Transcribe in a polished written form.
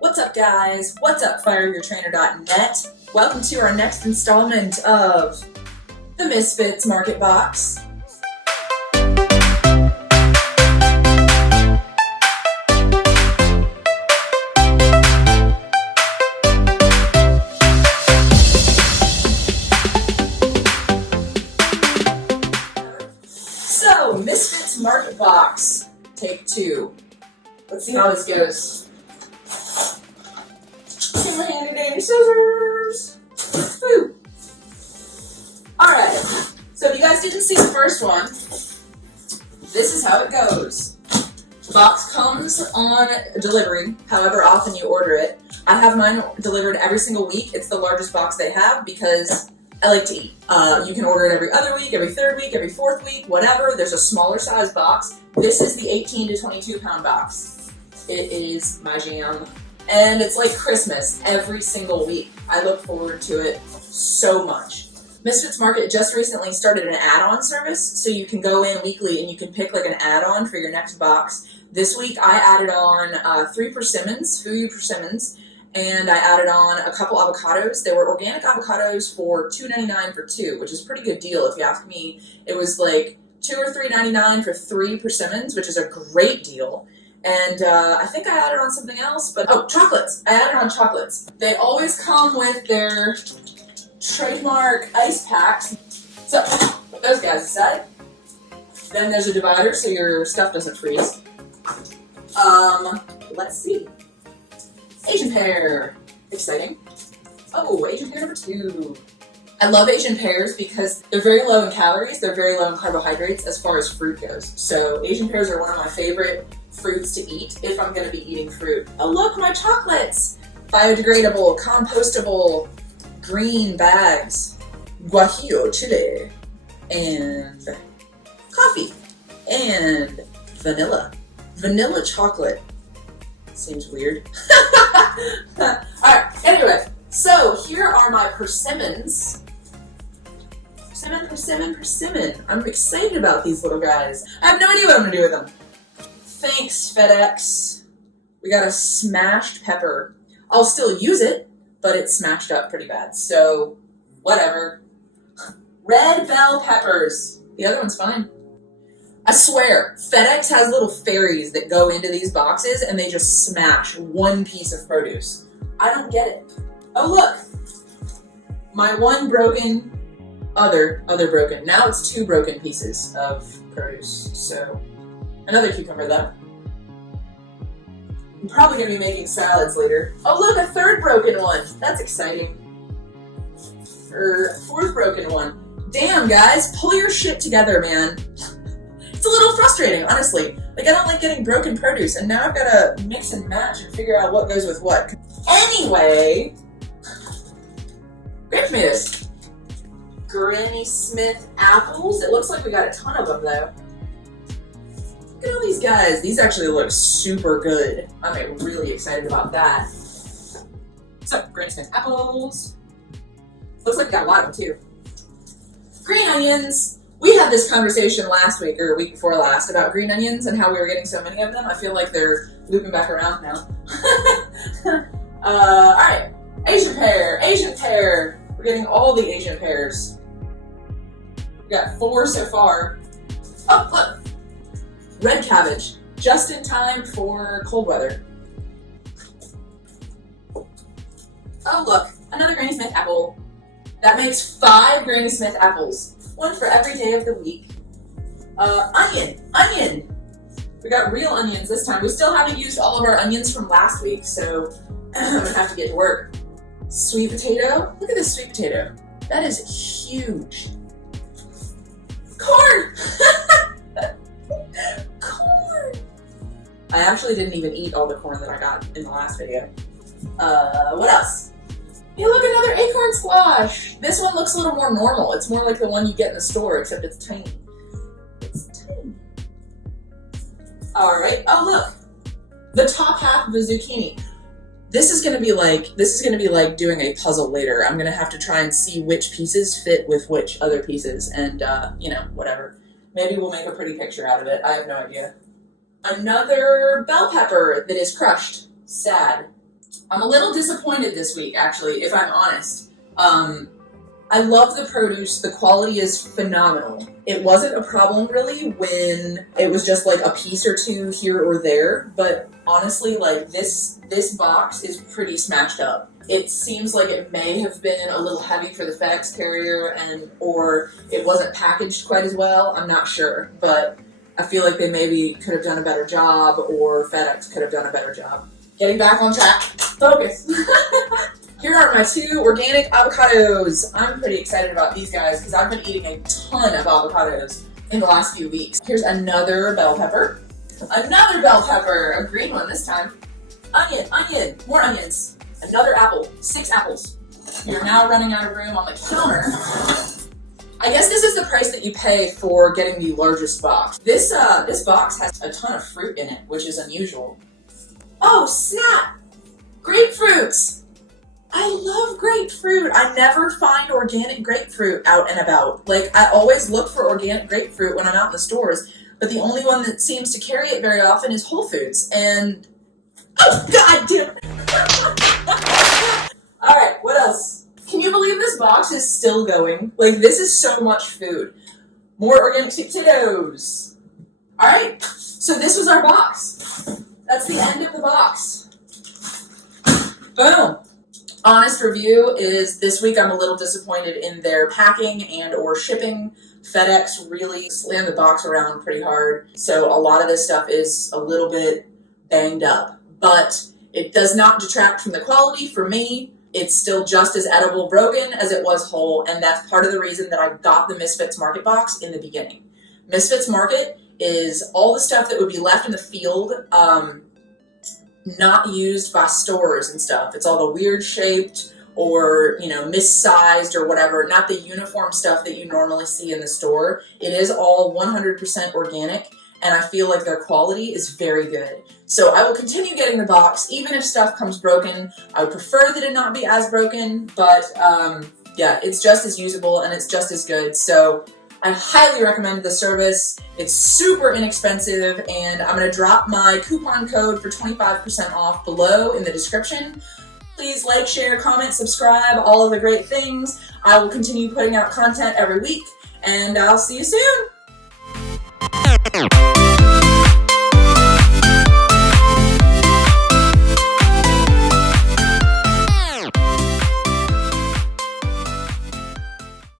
What's up, guys? What's up, fireyourtrainer.net? Welcome to our next installment of the Misfits Market box. So, Misfits Market box, take two. Let's see how this goes. Single-handed dandy scissors. Woo. Alright, so if you guys didn't see the first one, this is how it goes. The box comes on delivery, however often you order it. I have mine delivered every single week. It's the largest box they have because I like to eat. You can order it every other week, every third week, every fourth week, whatever. There's a smaller size box. This is the 18 to 22 pound box. It is my jam. And it's like Christmas every single week. I look forward to it so much. Misfits Market just recently started an add-on service, so you can go in weekly and you can pick like an add-on for your next box. This week I added on 3 persimmons, food persimmons, and I added on a couple avocados. They were organic avocados for $2.99 for 2, which is a pretty good deal if you ask me. It was like $2 or $3.99 for 3 persimmons, which is a great deal. And I think I added on something else, but oh, chocolates. I added on chocolates. They always come with their trademark ice packs. So, put those guys aside. Then there's a divider so your stuff doesn't freeze. Let's see. Asian pear. Exciting. Oh, Asian pear number 2. I love Asian pears because they're very low in calories, they're very low in carbohydrates as far as fruit goes. So Asian pears are one of my favorite fruits to eat if I'm going to be eating fruit. Oh look, my chocolates! Biodegradable, compostable, green bags, guajillo chili, and coffee, and vanilla. Vanilla chocolate. Seems weird. Alright, anyway, so here are my persimmons. Persimmon. I'm excited about these little guys. I have no idea what I'm going to do with them. Thanks, FedEx. We got a smashed pepper. I'll still use it, but it's smashed up pretty bad, so whatever. Red bell peppers. The other one's fine. I swear, FedEx has little fairies that go into these boxes and they just smash one piece of produce. I don't get it. Oh look! My one broken, other broken. Now it's 2 broken pieces of produce, so another cucumber though. I'm probably going to be making salads later. Oh look, a 3rd broken one. That's exciting. Or 4th broken one. Damn guys, pull your shit together, man. It's a little frustrating, honestly. Like, I don't like getting broken produce, and now I've got to mix and match and figure out what goes with what. Anyway, grape tomatoes. Granny Smith apples. It looks like we got a ton of them, though. Look at all these guys. These actually look super good. I'm really excited about that. So, Granny Smith apples. Looks like we got a lot of them, too. Green onions. We had this conversation last week, or week before last, about green onions and how we were getting so many of them. I feel like they're looping back around now. Alright. Asian pear. We're getting all the Asian pears. We got 4 so far. Oh, look! Red cabbage. Just in time for cold weather. Oh, look. Another Granny Smith apple. That makes 5 Granny Smith apples. 1 for every day of the week. Onion! We got real onions this time. We still haven't used all of our onions from last week, so I'm gonna have to get to work. Sweet potato. Look at this sweet potato. That is huge. Corn! Corn! I actually didn't even eat all the corn that I got in the last video. What else? Hey, look, another acorn squash. This one looks a little more normal. It's more like the one you get in the store, except it's tiny. It's tiny. All right. Oh, look. The top half of a zucchini. This is gonna be like doing a puzzle later. I'm gonna have to try and see which pieces fit with which other pieces, and whatever. Maybe we'll make a pretty picture out of it. I have no idea. Another bell pepper that is crushed. Sad. I'm a little disappointed this week, actually, if I'm honest. I love the produce. The quality is phenomenal. It wasn't a problem really when it was just like a piece or two here or there, but honestly, like this box is pretty smashed up. It seems like it may have been a little heavy for the FedEx carrier, or it wasn't packaged quite as well. I'm not sure, but I feel like they maybe could have done a better job, or FedEx could have done a better job. Getting back on track. Focus. Here are my 2 organic avocados. I'm pretty excited about these guys because I've been eating a ton of avocados in the last few weeks. Here's another bell pepper. Another bell pepper, a green one this time. Onion, more onions. Another apple, 6 apples. You're now running out of room on the counter. I guess this is the price that you pay for getting the largest box. This box has a ton of fruit in it, which is unusual. Oh, snap! Grapefruits! I love grapefruit. I never find organic grapefruit out and about. Like, I always look for organic grapefruit when I'm out in the stores, but the only one that seems to carry it very often is Whole Foods. And, oh, God damn it. All right, what else? Can you believe this box is still going? Like, this is so much food. More organic sweet potatoes. All right, so this was our box. That's the end of the box. Boom. Honest review is this week I'm a little disappointed in their packing and or shipping. FedEx really slammed the box around pretty hard, so a lot of this stuff is a little bit banged up. But it does not detract from the quality for me. It's still just as edible broken as it was whole, and that's part of the reason that I got the Misfits Market box in the beginning. Misfits Market is all the stuff that would be left in the field, not used by stores and stuff. It's all the weird shaped or, missized or whatever, not the uniform stuff that you normally see in the store. It is all 100% organic, and I feel like their quality is very good. So I will continue getting the box, even if stuff comes broken. I would prefer that it not be as broken, but yeah, it's just as usable and it's just as good. So I highly recommend the service. It's super inexpensive, and I'm going to drop my coupon code for 25% off below in the description. Please like, share, comment, subscribe, all of the great things. I will continue putting out content every week, and I'll see you soon.